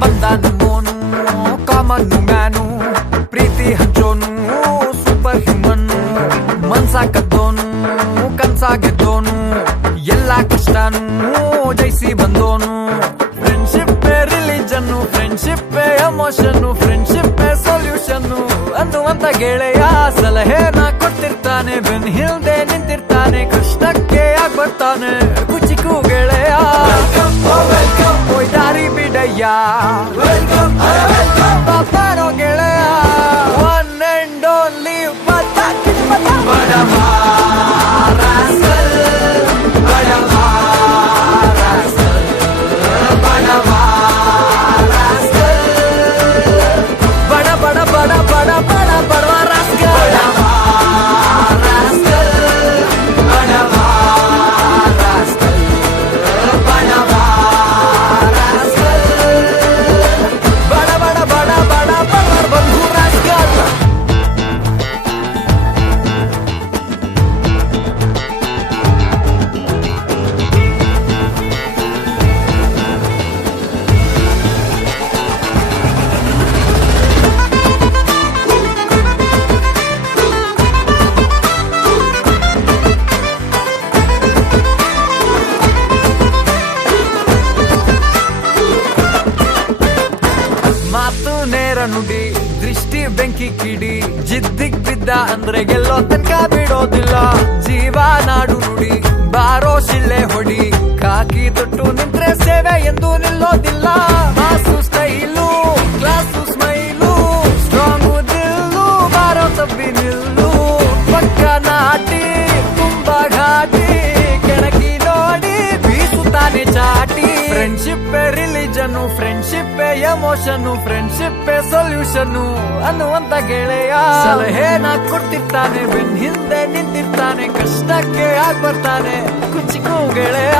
ಬಂದ ನಮ್ಮೋನು ಕಾಮನ್ನು ಮ್ಯಾನು ಪ್ರೀತಿ ಹಂಚೋನು ಸೂಪರ್ ಹ್ಯೂಮನ್ನು ಮನ್ಸ ಕದ್ದೋನು ಕನ್ಸಾಗೆದ್ದೋನು ಎಲ್ಲ ಕಷ್ಟನು ಜಯಿಸಿ ಬಂದೋನು friendship religion friendship emotion friendship solution ಅನ್ನುವಂತ ಗೆಳೆಯ ಸಲಹೆನ ಕೊಟ್ಟಿರ್ತಾನೆ ಬೆನ್ ಹಿಂದೆ ನಿಂತಿರ್ತಾನೆ ಕಷ್ಟಕ್ಕೆ ಆಗ್ ಬರ್ತಾನೆ ಕುಚಿಕು ಗೆಳೆಯ ದಾರಿ ಬಿಡಯ್ಯ ಬಾರೋ ಗೆಳೆಯ ಒನ್ ಅಂಡ್ ಓನ್ಲಿ ಮಾತು ನೇರ ನುಡಿ ದೃಷ್ಟಿ ಬೆಂಕಿ ಕಿಡಿ ಜಿದ್ದಿಗ್ ಬಿದ್ದ ಅಂದ್ರೆ ಗೆಲ್ಲೋ ತನಕ ಬಿಡೋದಿಲ್ಲ ಜೀವ ನಾಡು ನುಡಿ ಬಾರೋ ಶಿಳ್ಳೆ ಹೊಡಿ ಕಾಕಿ ತೊಟ್ಟು ನಿಂತ್ರೆ ಸೇವೆ ಎಂದು ನಿಲ್ಲೋದಿಲ್ಲ ಮಾಸು style class smile strong Dillu ಬಾರೋ ತಬ್ಬಿ ನಿಲ್ಲು ಪಕ್ಕ ನಾಟಿ ತುಂಬಾ ಘಾಟಿ ಕೆಣಕಿ ನೋಡಿ ಬೀಸುತ್ತಾನೆ ಚಾಟಿ friendship religion friendship emotion friendship solution ಅನ್ನುವಂತ ಗೆಳೆಯ ಸಲಹೆನ ಕೊಡ್ತಿರ್ತಾನೆ ಬೆನ್ ಹಿಂದೆ ನಿಂತಿರ್ತಾನೆ ಕಷ್ಟಕ್ಕೆ ಆಗ್ ಬರ್ತಾನೆ ಕುಚಿಕು ಗೆಳೆಯ